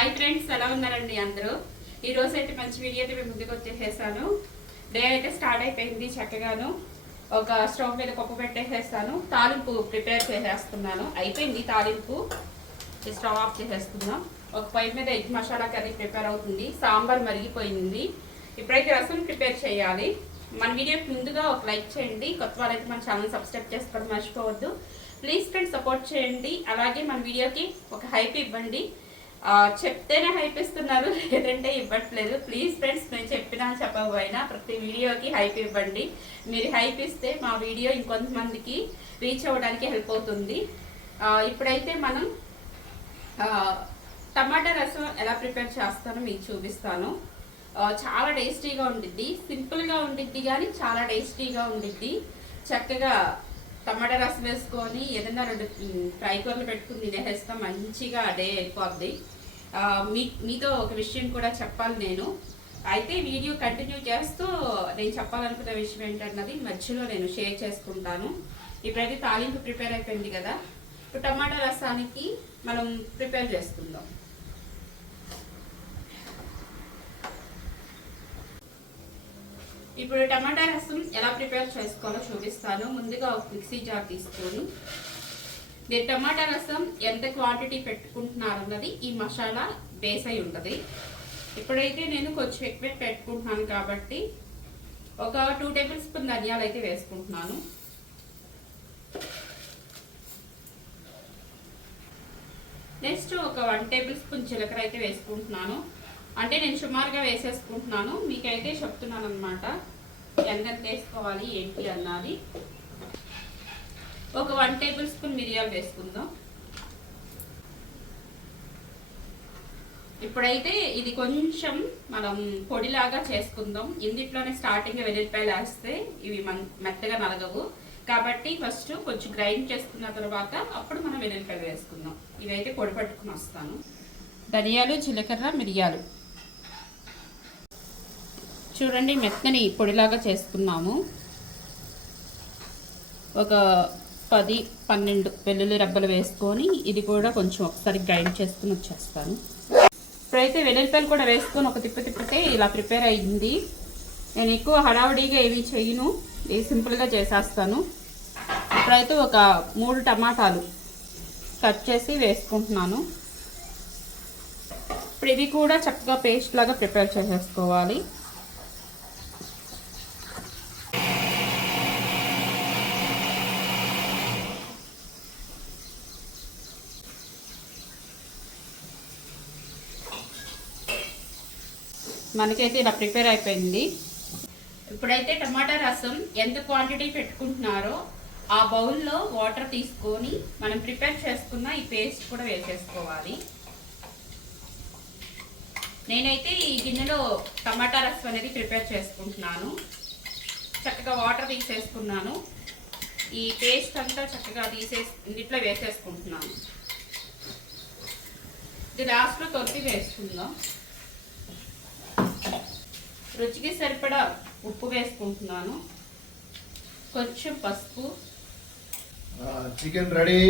Hi friends ఎలా ఉన్నారండి అందరూ? ఈ రోజు అయితే మంచి వీడియో అయితే మేము ముందుకు వచ్చేసేసాను. డే అయితే స్టార్ట్ అయిపోయింది చక్కగాను. ఒక స్టవ్ మీద పప్పు పెట్టేసేస్తాను తాలింపు ప్రిపేర్ చేసేస్తున్నాను. అయిపోయింది తాలింపు. స్టవ్ ఆఫ్ చేసేస్తున్నాం. ఒక పై మీద ఎగ్ మసాలా కర్రీ ప్రిపేర్ అవుతుంది. సాంబార్ మరిగిపోయింది. ఇప్పుడైతే రసం ప్రిపేర్ చేయాలి. మన వీడియోకి ముందుగా ఒక లైక్ చేయండి. కొత్త వాళ్ళైతే మన ఛానల్ సబ్స్క్రైబ్ చేసుకోవడం మర్చిపోవద్దు. ప్లీజ్ ఫ్రెండ్స్ సపోర్ట్ చేయండి. అలాగే మన వీడియోకి ఒక హైప్ ఇవ్వండి. చెప్తేనే హైప్ ఇస్తున్నారు లేదంటే ఇవ్వట్లేదు. ప్లీజ్ ఫ్రెండ్స్ నేను చెప్పినా చెప్పకపోయినా ప్రతి వీడియోకి హైప్ ఇవ్వండి. మీరు హైప్ ఇస్తే మా వీడియో ఇంకొంతమందికి రీచ్ అవ్వడానికి హెల్ప్ అవుతుంది. ఇప్పుడైతే మనం టమాటా రసం ఎలా ప్రిపేర్ చేస్తానో మీకు చూపిస్తాను. చాలా టేస్టీగా ఉండిద్ది. సింపుల్గా ఉండిద్ది కానీ చాలా టేస్టీగా ఉండిద్ది. చక్కగా టమాటా రసం వేసుకొని ఏదైనా రెండు ఫ్రై కూరలు పెట్టుకుని తినేసేస్తాం మంచిగా డే అయిపోద్ది. మీ మీతో ఒక విషయం కూడా చెప్పాలి నేను. అయితే వీడియో కంటిన్యూ చేస్తూ నేను చెప్పాలనుకున్న విషయం ఏంటన్నది మధ్యలో నేను షేర్ చేసుకుంటాను. ఇప్పుడైతే తాలింపు ప్రిపేర్ అయిపోయింది కదా. ఇప్పుడు టమాటా రసానికి మనం ప్రిపేర్ చేసుకుందాం. ఇప్పుడు టమాటా రసం ఎలా ప్రిపేర్ చేసుకోవాలో చూపిస్తాను. ముందుగా ఒక మిక్సీ జార్ తీసుకొని మీరు టమాటా రసం ఎంత క్వాంటిటీ పెట్టుకుంటున్నారు అన్నది ఈ మసాలా బేస్ అయి ఉంటుంది. ఇప్పుడైతే నేను కొంచెం ఎక్కువ పెట్టుకుంటున్నాను కాబట్టి ఒక టూ టేబుల్ స్పూన్ ధనియాలు అయితే వేసుకుంటున్నాను. నెక్స్ట్ ఒక వన్ టేబుల్ స్పూన్ జీలకర్ర అయితే వేసుకుంటున్నాను. అంటే నేను సుమారుగా వేసేసుకుంటున్నాను. మీకైతే చెప్తున్నాను అనమాట ఎంతెంత వేసుకోవాలి ఏంటి అన్నది. ఒక వన్ టేబుల్ స్పూన్ మిరియాలు వేసుకుందాం. ఇప్పుడైతే ఇది కొంచెం మనం పొడిలాగా చేసుకుందాం. ఇందిట్లోనే స్టార్టింగ్ వెల్లిపాయలు వేస్తే ఇవి మెత్తగా నలగవు. కాబట్టి ఫస్ట్ కొంచెం గ్రైండ్ చేసుకున్న తర్వాత అప్పుడు మనం వెల్లిపాయలు వేసుకుందాం. ఇవైతే పొడి పట్టుకుని వస్తాను. ధనియాలు జీలకర్ర మిరియాలు. చూడండి మెత్తని పొడిలాగా చేసుకున్నాము. ఒక పది పన్నెండు వెల్లుల్లి రబ్బలు వేసుకొని ఇది కూడా కొంచెం ఒకసారి గ్రైండ్ చేసుకుని వచ్చేస్తాను. ఇప్పుడైతే వెల్లుల్లిపాయలు కూడా వేసుకొని ఒక తిప్ప తిప్పితే ఇలా ప్రిపేర్ అయ్యింది నేను ఎక్కువ హడావుడిగా ఏమీ చేయను. ఇది సింపుల్గా చేసేస్తాను. ఇప్పుడైతే ఒక మూడు టమాటాలు కట్ చేసి వేసుకుంటున్నాను. ఇప్పుడు ఇది కూడా చక్కగా పేస్ట్ లాగా ప్రిపేర్ చేసేసుకోవాలి. మనకైతే ఇలా ప్రిపేర్ అయిపోయింది. ఇప్పుడైతే టమాటా రసం ఎంత క్వాంటిటీ పెట్టుకుంటున్నారో ఆ బౌల్లో వాటర్ తీసుకొని మనం ప్రిపేర్ చేసుకున్న ఈ పేస్ట్ కూడా వేసేసుకోవాలి. నేనైతే ఈ గిన్నెలో టమాటా రసం అనేది ప్రిపేర్ చేసుకుంటున్నాను. చక్కగా వాటర్ తీసేసుకున్నాను. ఈ పేస్ట్ అంతా చక్కగా తీసేసి ఇంట్లో వేసేసుకుంటున్నాను. ఇది లాస్ట్లో తొలిపి వేసుకుందాం. రుచికి సరిపడా ఉప్పు వేసుకుంటున్నాను. కొంచెం పసుపు. చికెన్ రెడీ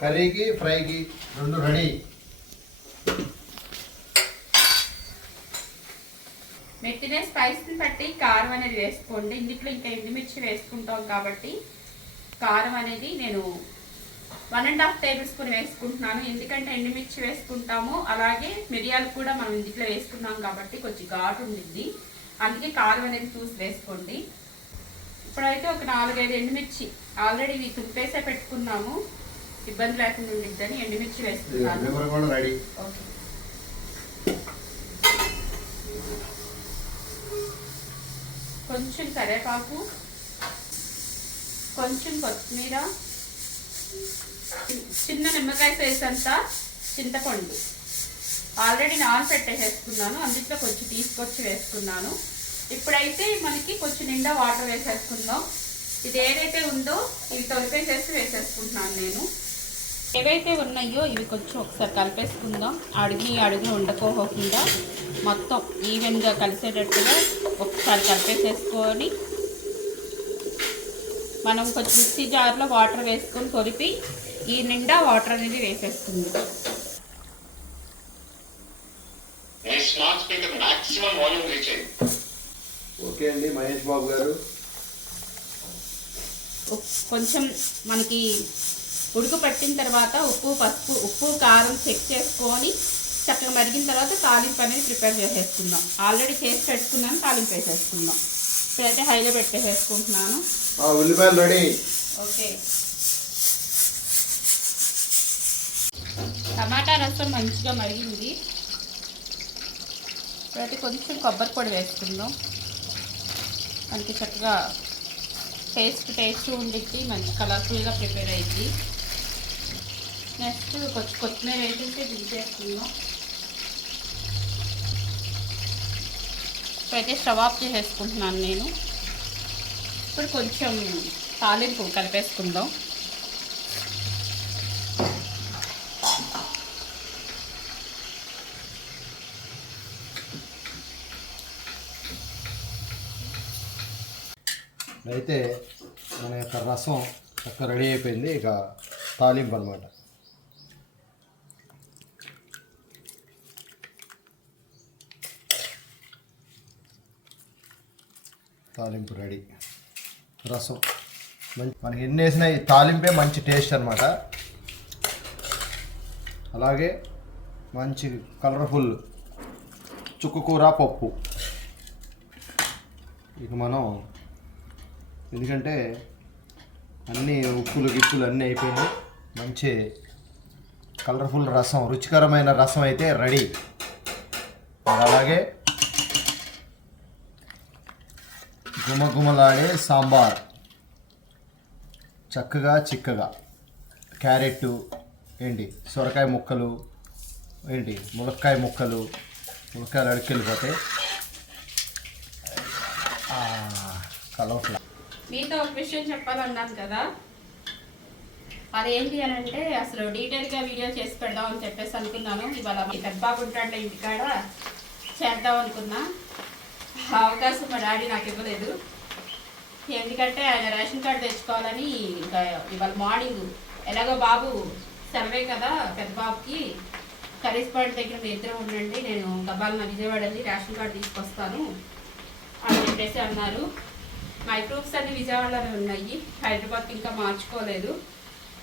కర్రీకి ఫ్రైకి రెండు రెడీ మీరు తినే స్పైస్ని బట్టి కారం అనేది వేసుకోండి. ఇందులో ఇంకా ఎండుమిర్చి వేసుకుంటాం కాబట్టి కారం అనేది నేను one and half tablespoon వేసుకుంటున్నాను. ఎందుకంటే ఎండుమిర్చి వేసుకుంటాము. అలాగే మిరియాలు కూడా మనం ఇందులో వేసుకున్నాం కాబట్టి కొంచెం ఘాటు ఉండిద్ది అందుకే కారం అనేది చూసి వేసుకోండి. ఇప్పుడైతే ఒక నాలుగైదు ఎండుమిర్చి ఆల్రెడీ ఇవి తుంపేసే పెట్టుకున్నాము. ఇబ్బంది లేకుండా ఉండిద్దని ఎండుమిర్చి వేసుకున్నాను. ఓకే. కొంచెం కరివేపాకు కొంచెం కొత్తిమీర చిన్న నిమ్మకాయ సైజ్ అంతా చింతపండు. ఆల్రెడీ నాన్ పెట్టేసేసుకున్నాను. అందుట్లో కొంచెం తీసుకొచ్చి వేసుకున్నాను. ఇప్పుడైతే మనకి కొంచెం నిండా వాటర్ వేసేసుకుందాం. ఇది ఏదైతే ఉందో ఇవి తొలిపేసేసి వేసేసుకుంటున్నాను నేను. ఏవైతే ఉన్నాయో ఇవి కొంచెం ఒకసారి కలిపేసుకుందాం. అడుగు అడుగులు ఉండకోకుండా మొత్తం ఈవెన్గా కలిసేటట్టుగా ఒకసారి కలిపేసేసుకొని మనం కొంచెం మిక్సీ జార్లో వాటర్ వేసుకొని కొలిపి ఈ నిండా వాటర్ అనేది వేసేస్తుంది. ఓకే అండి మహేష్ బాబు గారు. కొంచెం మనకి ఉడుకు పట్టిన తర్వాత ఉప్పు పసుపు ఉప్పు కారం చెక్ చేసుకొని చక్కగా మరిగిన తర్వాత తాలింపు అనేది ప్రిపేర్ చేసేసుకుందాం. ఆల్రెడీ చేసి పెట్టుకున్నాను తాలింపు వేసేసుకుందాం. ఇప్పుడైతే హైలో పెట్టేసేసుకుంటున్నాను. ఉల్లిపాయలు రెడీ. ఓకే. టమాటా రసం మంచిగా మరిగింది. ఇప్పుడైతే కొంచెం కొబ్బరి పొడి వేసుకుందాం. మనకి చక్కగా టేస్ట్ టేస్ట్ ఉండిద్ది మంచి కలర్ఫుల్గా ప్రిపేర్ అయ్యింది నెక్స్ట్ కొత్తిమీర వేసేసి దించేసుకుందాం ఇప్పుడైతే స్టవ్ ఆఫ్ చేసేసుకుంటున్నాను నేను. ఇప్పుడు కొంచెం తాలింపు కలిపేసుకుందాం. అయితే మన యొక్క రసం చక్క రెడీ అయిపోయింది. ఇక తాలింపు అనమాట తాలింపు రెడీ. రసం. మంచి మనకి ఎన్ని వేసిన ఈ తాలింపే మంచి టేస్ట్ అనమాట అలాగే మంచి కలర్ఫుల్ చుక్కకూర పప్పు. ఇక మనం ఎందుకంటే అన్ని ఉప్పులు గిప్పులు అన్నీ అయిపోయినాయి. మంచి కలర్ఫుల్ రసం రుచికరమైన రసం అయితే రెడీ. అలాగే గుమగుమలాడే సాంబార్. చక్కగా చిక్కగా. క్యారెట్ ఏంటి? సొరకాయ ముక్కలు ఏంటి? ములక్కాయ ముక్కలు ములక్కాయలు అడికెళ్ళిపోతాయి కలర్ఫుల్ మీతో ఒక విషయం చెప్పాలన్నాను కదా? అదేంటి అని అంటే అసలు డీటెయిల్గా వీడియో చేసి పెడదాం అని చెప్పేసి అనుకున్నాను. ఇవాళ మీ పెద్ద బాబు ఉంటాడు ఇంటికాడ. చేద్దాం అనుకున్నా. ఆ అవకాశం మా డాడీ నాకు ఇవ్వలేదు. ఎందుకంటే ఆయన రేషన్ కార్డు తెచ్చుకోవాలని ఇంకా ఇవాళ మార్నింగ్ ఎలాగో బాబు సర్వే కదా పెద్ద బాబుకి. కరీస్ దగ్గర మీ ఇద్దరు ఉండండి నేను గబాలన విజయవాడ వెళ్ళి రేషన్ కార్డు తీసుకొస్తాను అని చెప్పేసి అన్నారు. మై ప్రూఫ్స్ అన్ని విజయవాడలోనే ఉన్నాయి. హైదరాబాద్ ఇంకా మార్చుకోలేదు.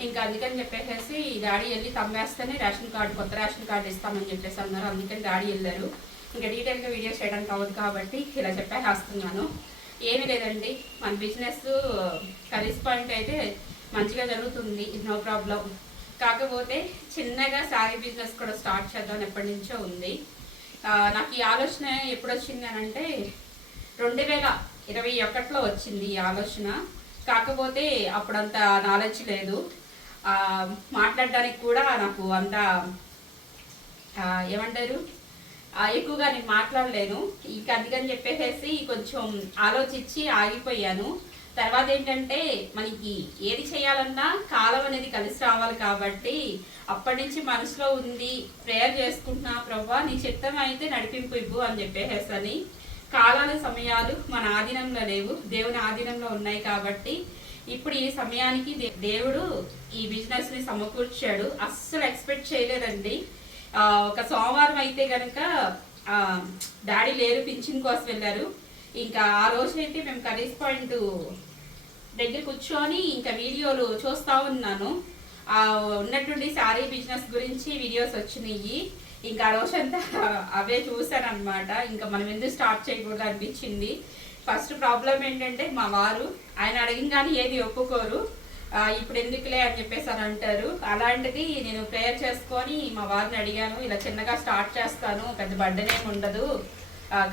ఇంకా అందుకని చెప్పేసి డాడీ వెళ్ళి తమ్మేస్తేనే రేషన్ కార్డు కొత్త రేషన్ కార్డు ఇస్తామని చెప్పేసి అన్నారు. అందుకని డాడీ వెళ్ళారు. ఇంకా డీటెయిల్గా వీడియో చేయడానికి అవ్వదు కాబట్టి ఇలా చెప్పేస్తున్నాను ఏమీ లేదండి. మన బిజినెస్ కరీస్ పాయింట్ అయితే మంచిగా జరుగుతుంది. నో ప్రాబ్లం కాకపోతే చిన్నగా శారీ బిజినెస్ కూడా స్టార్ట్ చేద్దాం ఎప్పటి నుంచో ఉంది. నాకు ఈ ఆలోచన ఎప్పుడు వచ్చింది అని అంటే రెండు వేల ఇరవై ఒకటిలో వచ్చింది ఈ ఆలోచన. కాకపోతే అప్పుడంత నాలెడ్జ్ లేదు. మాట్లాడడానికి కూడా నాకు అంత ఏమంటారు? ఎక్కువగా నేను మాట్లాడలేను. ఇక అందుకని చెప్పేసి కొంచెం ఆలోచించి ఆగిపోయాను. తర్వాత ఏంటంటే మనకి ఏది చేయాలన్నా కాలం అనేది కలిసి రావాలి కాబట్టి అప్పటి నుంచి మనసులో ఉంది ప్రేయర్ చేసుకుంటున్నా ప్రభా నీ చిత్తం అయితే నడిపింపు ఇవ్వు అని చెప్పేసేసని. కాలాల సమయాలు మన ఆధీనంలో లేవు దేవుని ఆధీనంలో ఉన్నాయి కాబట్టి ఇప్పుడు ఈ సమయానికి దే- దేవుడు ఈ బిజినెస్ని సమకూర్చాడు. అస్సలు ఎక్స్పెక్ట్ చేయలేదండి. ఒక సోమవారం అయితే కనుక డాడీ లేరు పింఛన్ కోసం వెళ్ళారు. ఇంకా ఆ రోజు అయితే మేము కరీస్ పాయింట్ దగ్గర కూర్చొని ఇంకా వీడియోలు చూస్తూ ఉన్నాను. ఆ ఉన్నట్టుండి శారీ బిజినెస్ గురించి వీడియోస్ వచ్చినాయి. ఇంకా ఆ రోజంతా అవే చూశాను ఇంకా మనం ఎందుకు స్టార్ట్ చేయకూడదు అనిపించింది. ఫస్ట్ ప్రాబ్లం ఏంటంటే మా వారు ఆయన అడిగిన కానీ ఏది ఒప్పుకోరు. ఇప్పుడు ఎందుకులే అని చెప్పేసి అని అంటారు. అలాంటిది నేను ప్రేయర్ చేసుకొని మా వారిని అడిగాను ఇలా చిన్నగా స్టార్ట్ చేస్తాను పెద్ద బర్డెన్ ఏమి ఉండదు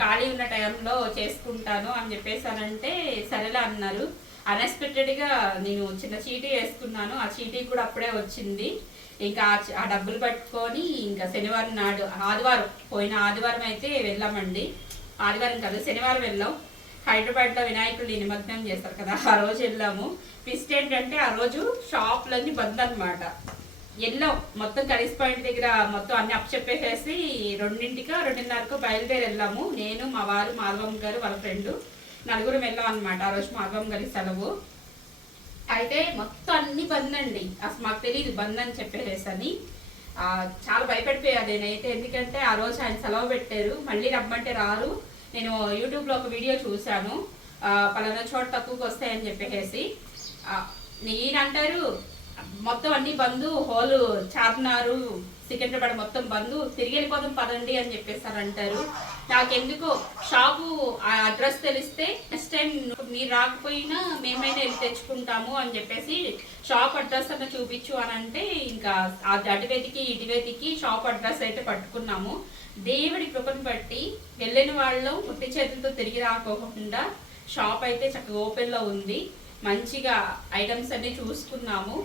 ఖాళీ ఉన్న టైంలో చేసుకుంటాను అని చెప్పేసి అని అంటే సరేలా అన్నారు. అన్ఎక్స్పెక్టెడ్గా నేను చిన్న చీటీ వేసుకున్నాను. ఆ చీటీ కూడా అప్పుడే వచ్చింది. ఇంకా ఆ డబ్బులు పట్టుకొని ఇంకా శనివారం నాడు ఆదివారం పోయిన ఆదివారం అయితే వెళ్ళామండి. ఆదివారం కాదు శనివారం వెళ్ళాం. హైదరాబాద్లో వినాయకుడిని నిమగ్నం చేస్తారు కదా ఆ రోజు వెళ్ళాము. ట్విస్ట్ ఏంటంటే ఆ రోజు షాప్లన్నీ బంద్ అనమాట వెళ్ళాం మొత్తం కరీస్ పాయింట్ దగ్గర మొత్తం అన్ని అప్ చెప్పేసేసి రెండింటికో రెండున్నరకు బయలుదేరి వెళ్ళాము. నేను మా వారు మాధవమ్మ గారు వాళ్ళ ఫ్రెండ్ నలుగురు వెళ్ళాం అనమాట ఆ రోజు మాధవమ్మ గారి సెలవు. అయితే మొత్తం అన్ని బంద్ అండి. అసలు మాకు తెలియదు బంద్ అని చెప్పేసి అని. చాలా భయపడిపోయాను నేనైతే. ఎందుకంటే ఆ రోజు ఆయన సెలవు పెట్టారు. మళ్ళీ రమ్మంటే రారు. నేను యూట్యూబ్లో ఒక వీడియో చూశాను. పలానా చోట తక్కువకి వస్తాయని చెప్పేసి. ఈయన అంటారు మొత్తం అన్ని బంధు హోలు చార్మినారు సికింద్రాబాద్ మొత్తం బంధు తిరిగి వెళ్ళిపోదాం పదండి అని చెప్పేసారు అంటారు నాకెందుకో షాపు ఆ అడ్రస్ తెలిస్తే నెక్స్ట్ టైం మీరు రాకపోయినా మేమైనా వెళ్ళి తెచ్చుకుంటాము అని చెప్పేసి షాప్ అడ్రస్ అన్న చూపించు అని అంటే ఇంకా ఆ అటు వెతికి షాప్ అడ్రస్ అయితే పట్టుకున్నాము. దేవుడి కృపను బట్టి వెళ్ళిన వాళ్ళు పుట్టి చేతులతో తిరిగి రాకోకుండా షాప్ అయితే చక్కగా ఓపెన్లో ఉంది. మంచిగా ఐటమ్స్ అన్ని చూసుకున్నాము.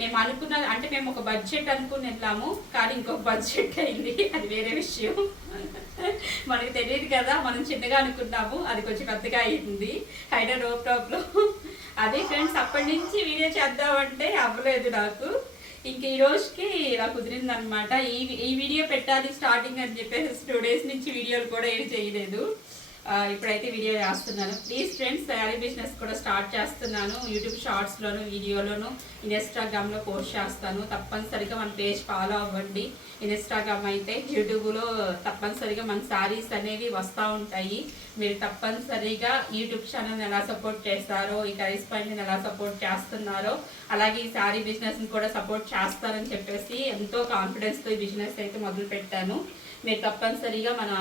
మేము అనుకున్న అంటే మేము ఒక బడ్జెట్ అనుకుని వెళ్ళాము కానీ ఇంకొక బడ్జెట్ అయింది. అది వేరే విషయం. మనకి తెలియదు కదా మనం చిన్నగా అనుకున్నాము అది కొంచెం పెద్దగా అయింది. హైడర్ నో ప్రాబ్లం. అదే ఫ్రెండ్స్ అప్పటి నుంచి వీడియో చేద్దామంటే అవ్వలేదు నాకు. ఇంక ఈ రోజుకి ఇలా కుదిరింది అనమాట ఈ ఈ వీడియో పెట్టాలి స్టార్టింగ్ అని చెప్పేసి టూ డేస్ నుంచి వీడియోలు కూడా ఏం చేయలేదు. ఇప్పుడైతే వీడియో చేస్తున్నాను ప్లీజ్ ఫ్రెండ్స్ తయారీ బిజినెస్ కూడా స్టార్ట్ చేస్తున్నాను. యూట్యూబ్ షార్ట్స్లోను వీడియోలోను ఇన్స్టాగ్రామ్లో పోస్ట్ చేస్తాను. తప్పనిసరిగా మన పేజ్ ఫాలో అవ్వండి. ఇన్స్టాగ్రామ్ అయితే యూట్యూబ్లో తప్పనిసరిగా మన శారీస్ అనేవి వస్తూ ఉంటాయి. మీరు తప్పనిసరిగా యూట్యూబ్ ఛానల్ని ఎలా సపోర్ట్ చేస్తారో ఈ కరీస్ పాయింట్ని ఎలా సపోర్ట్ చేస్తున్నారో అలాగే ఈ శారీ బిజినెస్ని కూడా సపోర్ట్ చేస్తారని చెప్పేసి ఎంతో కాన్ఫిడెన్స్తో ఈ బిజినెస్ అయితే మొదలుపెట్టాను. మీరు తప్పనిసరిగా మన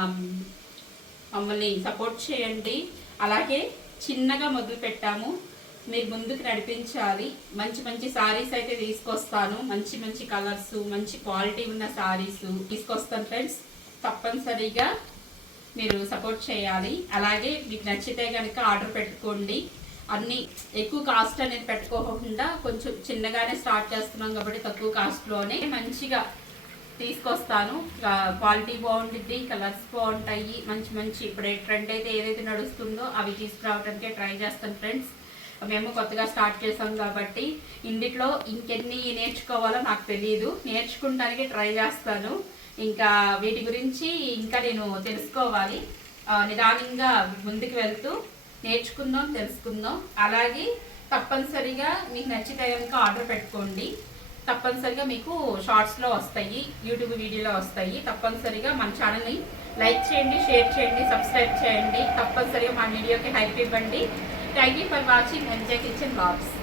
మమ్మల్ని సపోర్ట్ చేయండి. అలాగే చిన్నగా మొదలు పెట్టాము. మీరు ముందుకు నడిపించాలి. మంచి మంచి సారీస్ అయితే తీసుకొస్తాను. మంచి మంచి కలర్స్ మంచి క్వాలిటీ ఉన్న సారీస్ తీసుకొస్తాను ఫ్రెండ్స్ తప్పనిసరిగా మీరు సపోర్ట్ చేయాలి. అలాగే మీకు నచ్చితే కనుక ఆర్డర్ పెట్టుకోండి. అన్ని ఎక్కువ కాస్ట్ అనేది పెట్టుకోకుండా కొంచెం చిన్నగానే స్టార్ట్ చేస్తున్నాం కాబట్టి తక్కువ కాస్ట్లోనే మంచిగా తీసుకొస్తాను. క్వాలిటీ బాగుంటుంది కలర్స్ బాగుంటాయి మంచి మంచి ఇప్పుడు ట్రెండ్ అయితే ఏదైతే నడుస్తుందో అవి తీసుకురావడానికే ట్రై చేస్తాను ఫ్రెండ్స్. మేము కొత్తగా స్టార్ట్ చేసాం కాబట్టి ఇందులో ఇంకెన్ని నేర్చుకోవాలో నాకు తెలియదు నేర్చుకుంటానికి ట్రై చేస్తాను. ఇంకా వీటి గురించి ఇంకా నేను తెలుసుకోవాలి. నిదానంగా ముందుకు వెళ్తూ నేర్చుకుందాం తెలుసుకుందాం. అలాగే తప్పనిసరిగా మీకు నచ్చితే కనుక ఆర్డర్ పెట్టుకోండి. తప్పనిసరిగా మీకు షార్ట్స్లో వస్తాయి యూట్యూబ్ వీడియోలో వస్తాయి. తప్పనిసరిగా మన ఛానల్ని లైక్ చేయండి షేర్ చేయండి సబ్స్క్రైబ్ చేయండి. తప్పనిసరిగా మా వీడియోకి హైప్ ఇవ్వండి. Thank you for watching enjoy kitchen box